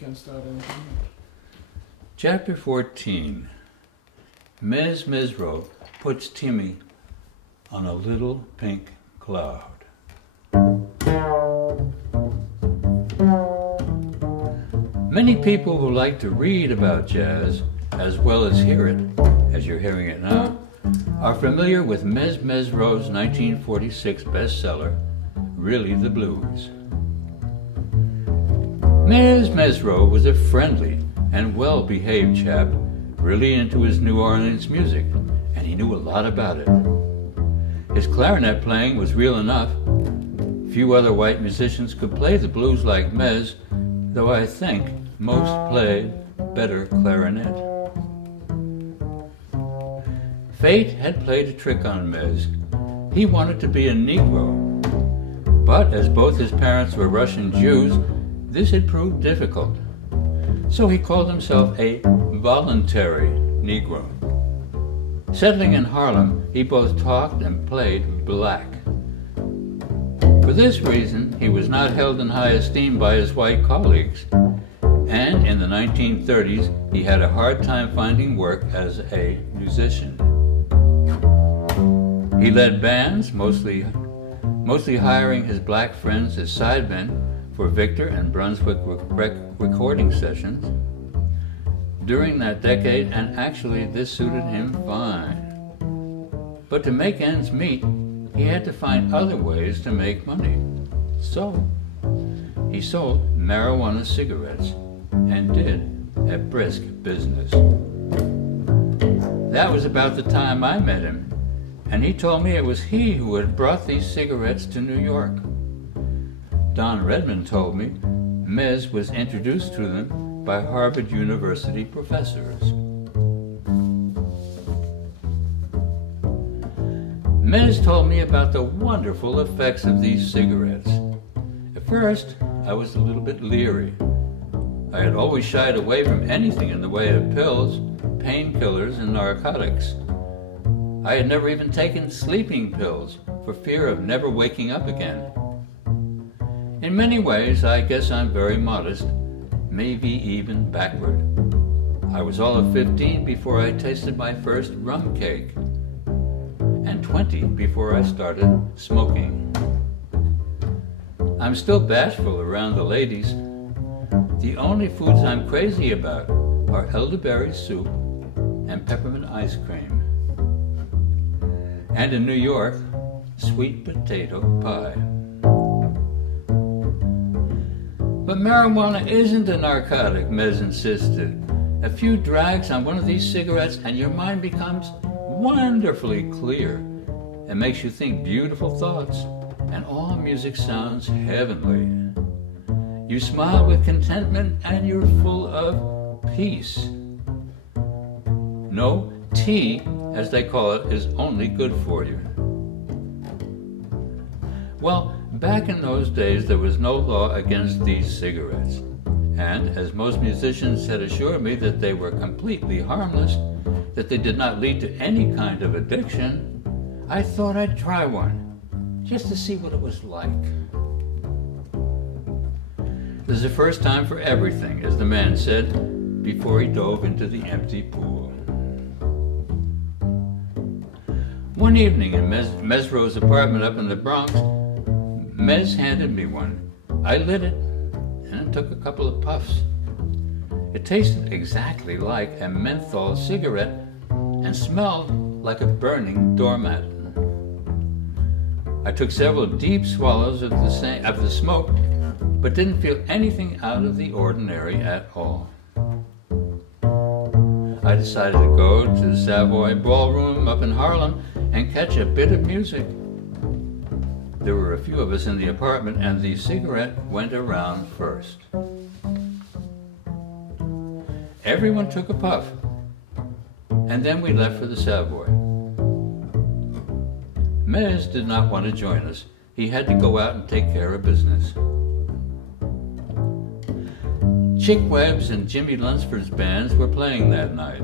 can start anything. Chapter 14. Ms. Mesro puts Timmy on a little pink cloud. Many people who like to read about jazz, as well as hear it, as you're hearing it now, are familiar with Ms. Mesro's 1946 bestseller, Really the Blues. Ms. Mesro was a friendly and well-behaved chap, really into his New Orleans music, and he knew a lot about it. His clarinet playing was real enough. Few other white musicians could play the blues like Mez, though I think most played better clarinet. Fate had played a trick on Mez. He wanted to be a Negro, but as both his parents were Russian Jews, this had proved difficult. So he called himself a voluntary Negro. Settling in Harlem, he both talked and played black. For this reason, he was not held in high esteem by his white colleagues, and in the 1930s, he had a hard time finding work as a musician. He led bands, mostly hiring his black friends as sidemen for Victor and Brunswick recording sessions during that decade, and actually this suited him fine. But to make ends meet, he had to find other ways to make money. So he sold marijuana cigarettes and did a brisk business. That was about the time I met him, and he told me it was he who had brought these cigarettes to New York. Don Redmond told me Mez was introduced to them by Harvard University professors. Mez told me about the wonderful effects of these cigarettes. At first, I was a little bit leery. I had always shied away from anything in the way of pills, painkillers, and narcotics. I had never even taken sleeping pills for fear of never waking up again. In many ways, I guess I'm very modest, maybe even backward. I was all of 15 before I tasted my first rum cake, and 20 before I started smoking. I'm still bashful around the ladies. The only foods I'm crazy about are elderberry soup and peppermint ice cream. And in New York, sweet potato pie. But marijuana isn't a narcotic, Mez insisted. A few drags on one of these cigarettes and your mind becomes wonderfully clear and makes you think beautiful thoughts, and all music sounds heavenly. You smile with contentment and you're full of peace. No, tea, as they call it, is only good for you. Well, back in those days, there was no law against these cigarettes. And as most musicians had assured me that they were completely harmless, that they did not lead to any kind of addiction, I thought I'd try one, just to see what it was like. There's a first time for everything, as the man said, before he dove into the empty pool. One evening in Mesro's apartment up in the Bronx, Mez handed me one. I lit it and took a couple of puffs. It tasted exactly like a menthol cigarette and smelled like a burning doormat. I took several deep swallows of the smoke, but didn't feel anything out of the ordinary at all. I decided to go to the Savoy Ballroom up in Harlem and catch a bit of music. There were a few of us in the apartment, and the cigarette went around first. Everyone took a puff, and then we left for the Savoy. Mez did not want to join us. He had to go out and take care of business. Chick Webb's and Jimmy Lunsford's bands were playing that night.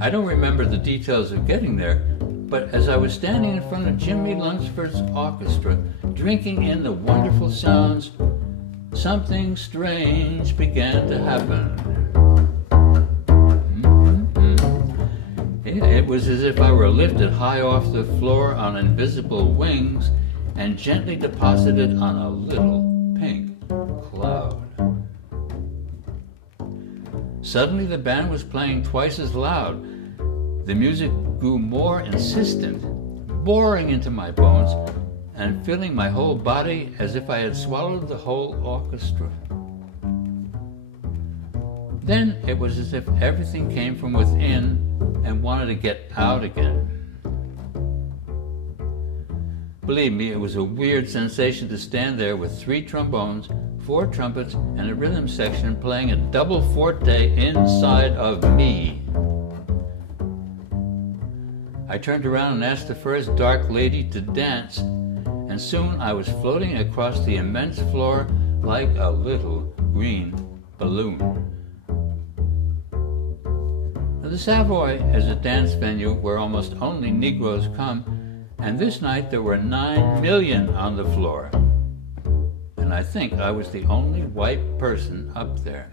I don't remember the details of getting there, but as I was standing in front of Jimmy Lunsford's orchestra, drinking in the wonderful sounds, something strange began to happen. It was as if I were lifted high off the floor on invisible wings and gently deposited on a little pink cloud. Suddenly the band was playing twice as loud. The music grew more insistent, boring into my bones and filling my whole body as if I had swallowed the whole orchestra. Then it was as if everything came from within and wanted to get out again. Believe me, it was a weird sensation to stand there with 3 trombones, 4 trumpets, and a rhythm section playing a double forte inside of me. I turned around and asked the first dark lady to dance, and soon I was floating across the immense floor like a little green balloon. The Savoy is a dance venue where almost only Negroes come, and this night there were 9 million on the floor. And I think I was the only white person up there.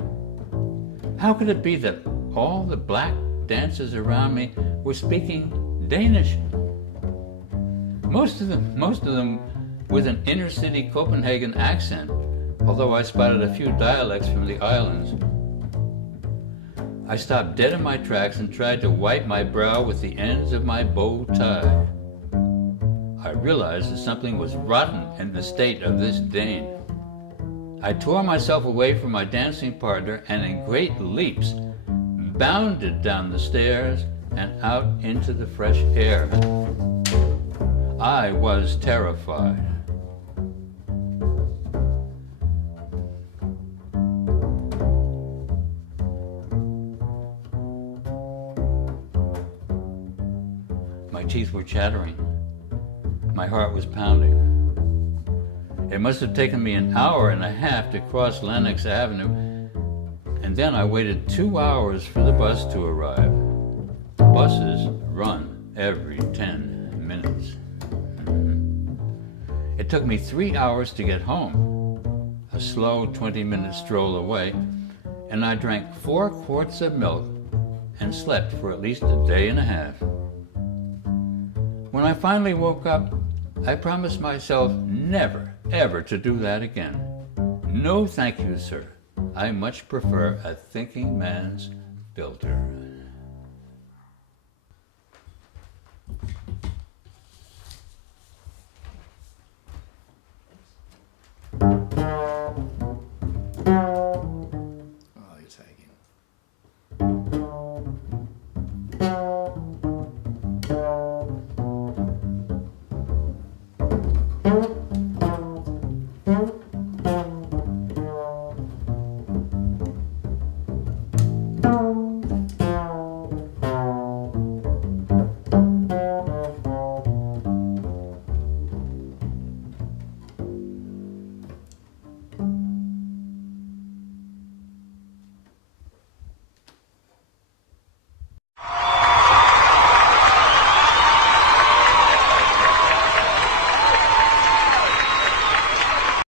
How could it be that all the black dancers around me were speaking Danish? Most of them with an inner city Copenhagen accent, although I spotted a few dialects from the islands. I stopped dead in my tracks and tried to wipe my brow with the ends of my bow tie. I realized that something was rotten in the state of this Dane. I tore myself away from my dancing partner and in great leaps bounded down the stairs and out into the fresh air. I was terrified. My teeth were chattering. My heart was pounding. It must have taken me an hour and a half to cross Lenox Avenue, and then I waited 2 hours for the bus to arrive. Buses run every 10 minutes. It took me 3 hours to get home, a slow 20-minute stroll away, and I drank 4 quarts of milk and slept for at least a day and a half. When I finally woke up, I promised myself never, ever to do that again. No thank you, sir. I much prefer a thinking man's filter. Oh, you're taking.